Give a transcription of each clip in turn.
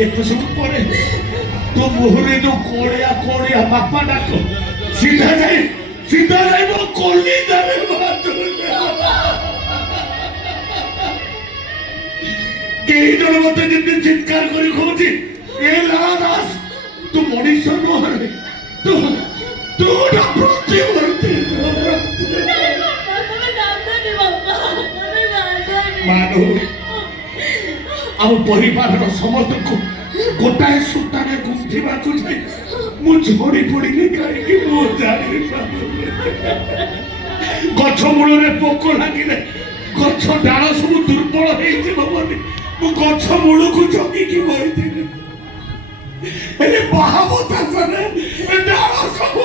एत सब पर तो मुहरे जो कोड़िया कोड़िया बापा डाक सीधा जाए वो कोली दरे कई जन मत जब चित्कार करी खोजी ए लादास तू मनीष नहरे तू प्रतिवर्ती मानो आम परिवार समस्त को गोटाए सूतारे गुंथिबा जाए मु झड़ी पड़ी कहीं मु जानी गछ मूल पोक लगे गछ डाल सब दुर्बल हो गछ मूल को जगिकी बही बाहबता डाल सब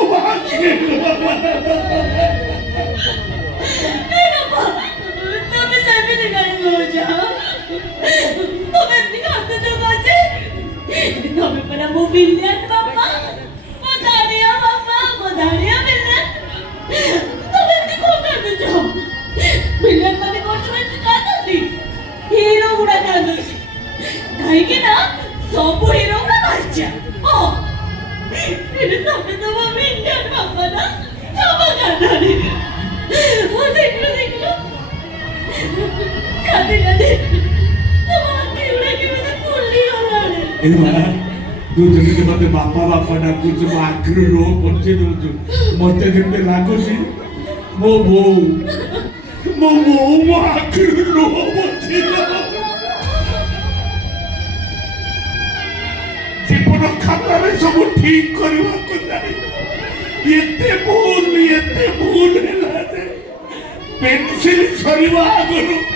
सब हीरो का बच्चा ओ ये तो मैं इंडियन पापा ना सब करता नहीं वो देख लो खाते तो आके उड़ा के मुझे पुल्ली हो रहा है ए मां तू जने मते बापा डाकू जो आखिर रो पछे दो मते जेते लागुची मो आखिर रो पछे जीवन खाता में सब ठीक करवा को जाए ये भूल है पेंसिल सरीवा आगरो